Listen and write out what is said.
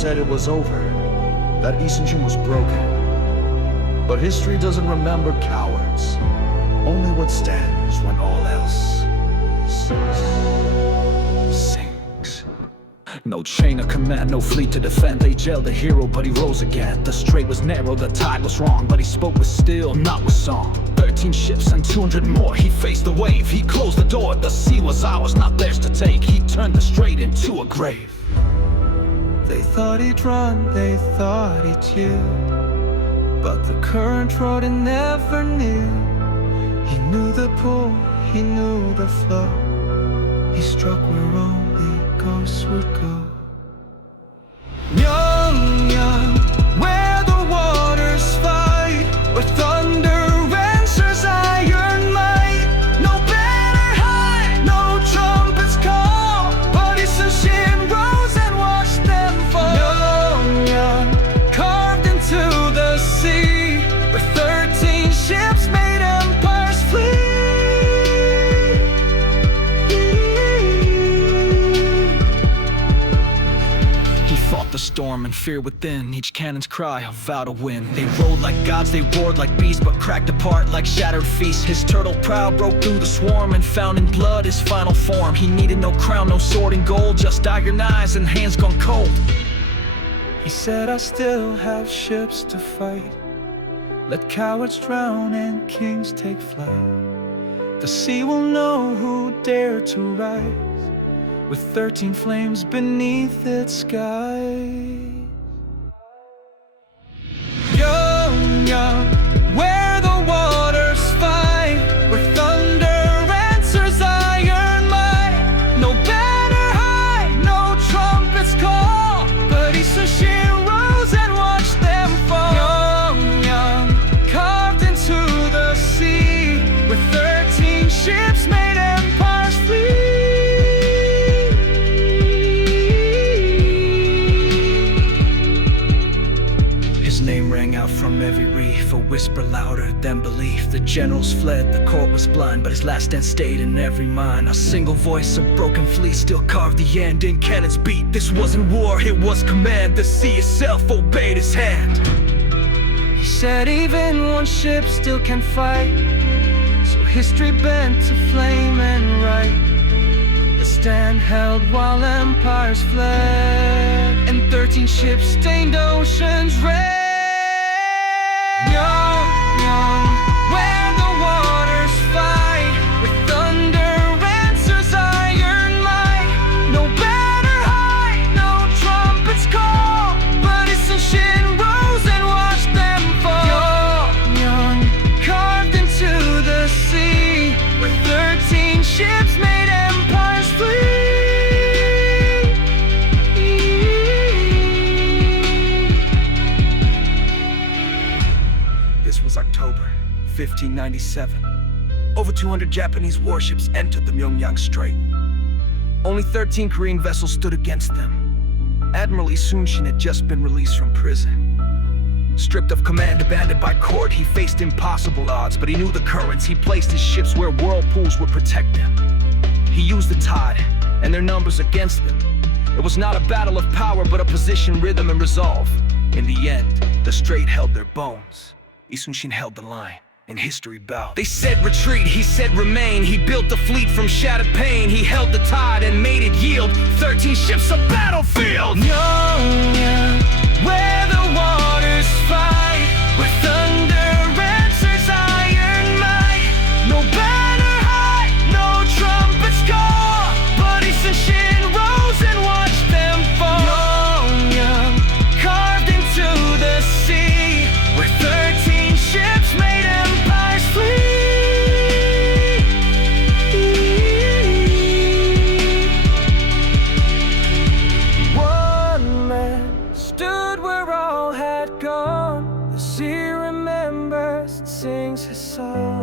said it was over, that Isunjin was broken. But history doesn't remember cowards, only what stands when all else sinks. No chain of command, no fleet to defend. They jailed the hero, but he rose again. The strait was narrow, the tide was wrong, but he spoke with steel, not with song. 13 ships and 200 more, he faced the wave. He closed the door, the sea was ours, not theirs to take. He turned the strait into a grave. They thought he'd run, they thought he'd yield, but the current road and never knew. He knew the pull, he knew the flow. He struck where only ghosts would go. Young, young, where the waters fight, where thunder answers iron might. No banner high, no trumpets call, but Isunjin rose and watched them fall. Young, young, carved into the sea, where 13 ships made empires flee. The storm and fear within, each cannon's cry a vow to win. They rode like gods, they roared like beasts, but cracked apart like shattered feasts. His turtle prow broke through the swarm and found in blood his final form. He needed no crown, no sword and gold, just iron eyes and hands gone cold. He said, I still have ships to fight. Let cowards drown and kings take flight. The sea will know who dared to rise, with 13 flames beneath its sky. Young, young, where the waters fight, where thunder answers iron might. No banner high, no trumpets call, but Isunjin rose and watched them fall. Young, young, carved into the sea, where 13 ships made empires flee. From every reef, a whisper louder than belief. The generals fled, the court was blind, but his last stand stayed in every mind. A single voice, a broken fleet, still carved the end in cannon's beat. This wasn't war, it was command. The sea itself obeyed his hand. He said even one ship still can fight, so history bent to flame and right. The stand held while empires fled, and 13 ships stained oceans red. Young, young, where the waters fight, where thunder answers iron might. No banner high, no trumpets call, but Isunjin rose and watched them fall. Young, young, carved into the sea, where 13 ships made empires flee. This was October 1597. Over 200 Japanese warships entered the Myeongyang Strait. Only 13 Korean vessels stood against them. Admiral Isunjin had just been released from prison. Stripped of command, abandoned by court, he faced impossible odds, but he knew the currents. He placed his ships where whirlpools would protect him. He used the tide and their numbers against them. It was not a battle of power, but a position, rhythm, and resolve. In the end, the strait held their bones. Isunjin held the line, and history bowed. They said retreat, he said remain. He built a fleet from shattered pain. He held the tide and made it yield 13 ships, a battlefield. Young, young, where the waters fight, where thunder answers iron might. No banner high, no trumpets call, but Isunjin rose and watched them fall. Young, young, carved into the sea, where 13 ships made empires flee. One man stood where all had gone. The sea remembers and sings his song.